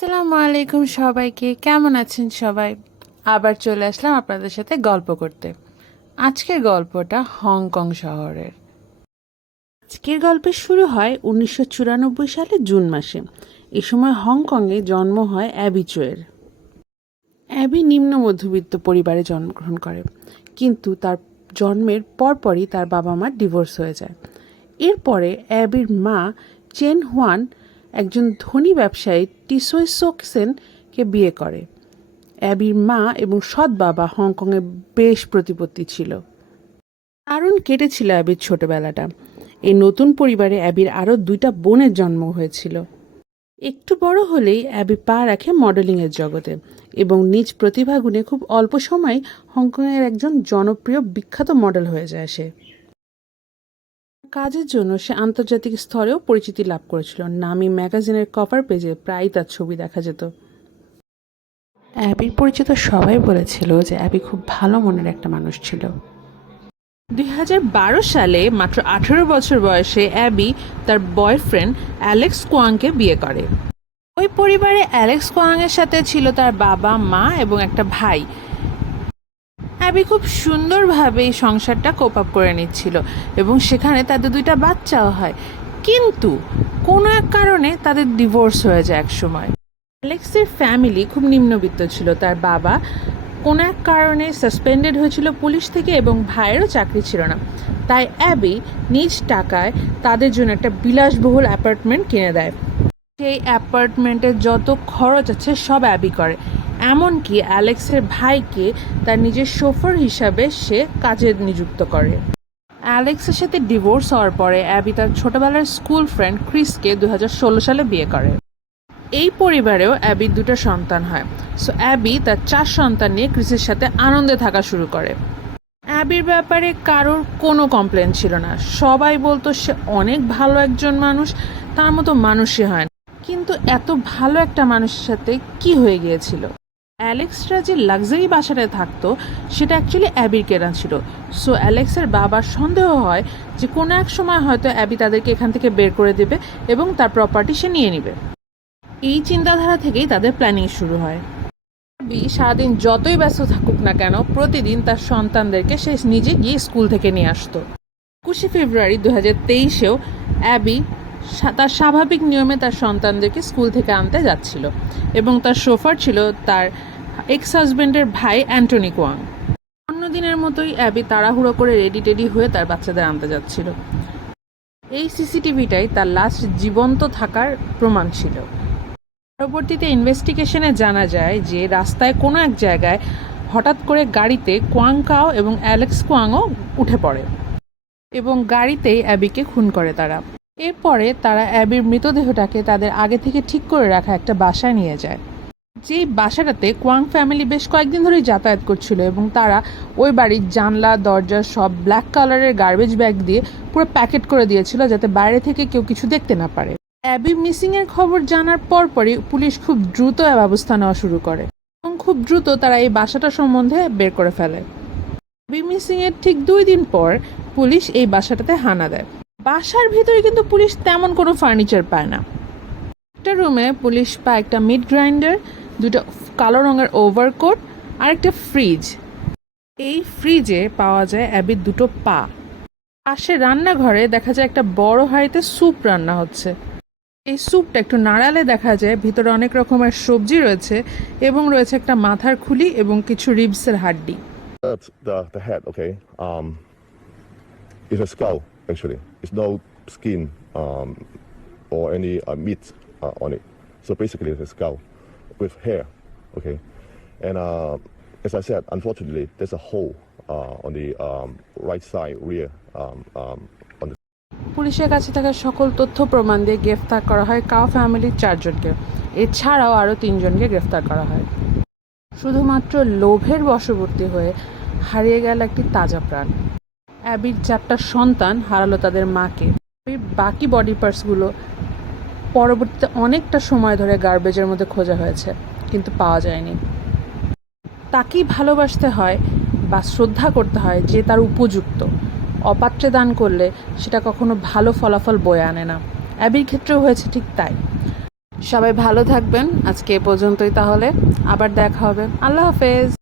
আসসালামু আলাইকুম সবাইকে, কেমন আছেন সবাই? আবার চলে আসলাম আপনাদের সাথে গল্প করতে। আজকের গল্পটা হংকং শহরের। আজকের গল্পের শুরু হয় 1994 সালে জুন মাসে। এ সময় হংকংয়ে জন্ম হয় অ্যাবি চোয়ের। অ্যাবি নিম্ন মধ্যবিত্ত পরিবারে জন্মগ্রহণ করে, কিন্তু তার জন্মের পরপরই তার বাবা মার ডিভোর্স হয়ে যায়। এরপরে অ্যাবির মা চেন হুয়ান একজন ধনী ব্যবসায়ী টিসোই সোকসেনকে বিয়ে করে। অ্যাবির মা এবং সৎ বাবা হংকংয়ে বেশ প্রতিপত্তি ছিল। দারুণ কেটেছিল অ্যাবির ছোটবেলাটা। এই নতুন পরিবারে অ্যাবির আরও 2টা বোনের জন্ম হয়েছিল। একটু বড় হলেই অ্যাবি পা রাখে মডেলিংয়ের জগতে এবং নিজ প্রতিভা গুণে খুব অল্প সময় হংকংয়ের একজন জনপ্রিয় বিখ্যাত মডেল হয়ে যায় সে। কাজের জন্য সে আন্তর্জাতিক স্তরেও পরিচিতি লাভ করেছিল। নামি ম্যাগাজিনের কভার পেজে প্রায়ই তার ছবি দেখা যেত। অ্যাবির পরিচিত সবাই বলেছিল যে অ্যাবি খুব ভালো মনের একটা মানুষ ছিল। 2012 সালে মাত্র 18 বছর বয়সে অ্যাবি তার বয়ফ্রেন্ড অ্যালেক্স কোয়াংকে বিয়ে করে। ওই পরিবারে অ্যালেক্স কোয়াংয়ের সাথে ছিল তার বাবা, মা এবং একটা ভাই। অ্যাবি খুব সুন্দরভাবে এই সংসারটা কোপ আপ করে নিচ্ছিল এবং সেখানে তাদের 2টা বাচ্চাও হয়। কিন্তু কোনো এক কারণে তাদের ডিভোর্স হয়ে যায় এক সময়। অ্যালেক্সের ফ্যামিলি খুব নিম্নবিত্ত ছিল। তার বাবা কোনো এক কারণে সাসপেন্ডেড হয়েছিল পুলিশ থেকে এবং ভাইয়েরও চাকরি ছিল না। তাই অ্যাবি নিজ টাকায় তাদের জন্য একটা বিলাসবহুল অ্যাপার্টমেন্ট কিনে দেয়। সেই অ্যাপার্টমেন্টের যত খরচ আছে সব অ্যাবি করে। এমনকি অ্যালেক্সের ভাইকে তার নিজের শোফার হিসাবে সে কাজে নিযুক্ত করে। অ্যালেক্সের সাথে ডিভোর্স হওয়ার পরে অ্যাবি তার ছোটবেলার স্কুল ফ্রেন্ড ক্রিসকে 2016 সালে বিয়ে করে। এই পরিবারেও অ্যাবির 2টা সন্তান হয়। সো অ্যাবি তার 4 সন্তান নিয়ে ক্রিসের সাথে আনন্দে থাকা শুরু করে। অ্যাবির ব্যাপারে কারোর কোনো কমপ্লেন ছিল না। সবাই বলতো সে অনেক ভালো একজন মানুষ, তার মতো মানুষই হয় না। কিন্তু এত ভালো একটা মানুষের সাথে কি হয়ে গিয়েছিল? অ্যালেক্সরা যে লাক্সারি বাসাটায় থাকতো সেটা অ্যাকচুয়ালি অ্যাবির কেনা ছিল। সো অ্যালেক্সের বাবার সন্দেহ হয় যে কোনো এক সময় হয়তো অ্যাবি তাদেরকে এখান থেকে বের করে দেবে এবং তার প্রপার্টি সে নিয়ে নেবে। এই চিন্তাধারা থেকেই তাদের প্ল্যানিং শুরু হয়। অ্যাবি সারাদিন যতই ব্যস্ত থাকুক না কেন, প্রতিদিন তার সন্তানদেরকে সে নিজে গিয়ে স্কুল থেকে নিয়ে আসতো। 21 ফেব্রুয়ারি 2023-এও অ্যাবি তার স্বাভাবিক নিয়মে তার সন্তানদেরকে স্কুল থেকে আনতে যাচ্ছিল এবং তার শোফার ছিল তার এক্স হাজব্যান্ডের ভাই অ্যান্টনি কোয়াং। অন্য দিনের মতোই অ্যাবি তাড়াহুড়ো করে রেডি টেডি হয়ে তার বাচ্চাদের আনতে যাচ্ছিল। এই সিসিটিভিটাই তার লাস্ট জীবন্ত থাকার প্রমাণ ছিল। পরবর্তীতে ইনভেস্টিগেশনে জানা যায় যে রাস্তায় কোনো এক জায়গায় হঠাৎ করে গাড়িতে কোয়াং কাও এবং অ্যালেক্স কোয়াংও উঠে পড়ে এবং গাড়িতেই অ্যাবিকে খুন করে তারা। এরপরে তারা অ্যাবির মৃতদেহটাকে তাদের আগে থেকে ঠিক করে রাখা একটা বাসায় নিয়ে যায়। যেই বাসাটাতে কোয়াং ফ্যামিলি বেশ কয়েকদিন ধরেই যাতায়াত করছিল এবং তারা ওই বাড়ির জানলা দরজা সব ব্ল্যাক কালারের গার্বেজ ব্যাগ দিয়ে পুরো প্যাকেট করে দিয়েছিল যাতে বাইরে থেকে কেউ কিছু দেখতে না পারে। অ্যাবি মিসিংয়ের খবর জানার পরপরই পুলিশ খুব দ্রুত ব্যবস্থা নেওয়া শুরু করে এবং খুব দ্রুত তারা এই বাসাটা সম্বন্ধে বের করে ফেলে। অ্যাবি মিসিংয়ের ঠিক 2 দিন পর পুলিশ এই বাসাটাতে হানা দেয়। বাসার ভিতরে কিন্তু পুলিশ তেমন কোনো ফার্নিচার পায় না। একটা রুমে পুলিশ পায় একটা মিট গ্রাইন্ডার, 2টা কালো রঙের ওভারকোট আর একটা ফ্রিজ। এই ফ্রিজে পাওয়া যায় অ্যাবির 2টো পা। পাশে রান্নাঘরে দেখা যায় একটা বড় হাঁড়িতে স্যুপ রান্না হচ্ছে। এই স্যুপটা একটু নাড়ালে দেখা যায় ভিতরে অনেক রকমের সবজি রয়েছে এবং রয়েছে একটা মাথার খুলি এবং কিছু রিবসের হাড্ডি। The head, okay, is a skull actually. It's no skin or any meat on it. So basically, it's a skull with hair, okay. And as I said, unfortunately, there's a hole on the right side rear on the. পুলিশের কাছে থাকা সকল তথ্য প্রমাণ দিয়ে গ্রেফতার করা হয় কাও ফ্যামিলির 4 জনকে। এছাড়াও আরও 3 জনকে গ্রেফতার করা হয়। শুধুমাত্র লোভের বশবর্তী হয়ে হারিয়ে গেল একটি তাজা প্রাণ। অ্যাবির 4টা সন্তান হারালো তাদের মাকে। বাকি বডি পার্টসগুলো পরবর্তীতে অনেকটা সময় ধরে গার্বেজের মধ্যে খোঁজা হয়েছে, কিন্তু পাওয়া যায়নি। তাকেই ভালোবাসতে হয় বা শ্রদ্ধা করতে হয় যে তার উপযুক্ত। অপাত্রে দান করলে সেটা কখনো ভালো ফলাফল বয়ে আনে না। অ্যাবির ক্ষেত্রেও হয়েছে ঠিক তাই। সবাই ভালো থাকবেন, আজকে এ পর্যন্তই, তাহলে আবার দেখা হবে। আল্লাহ হাফেজ।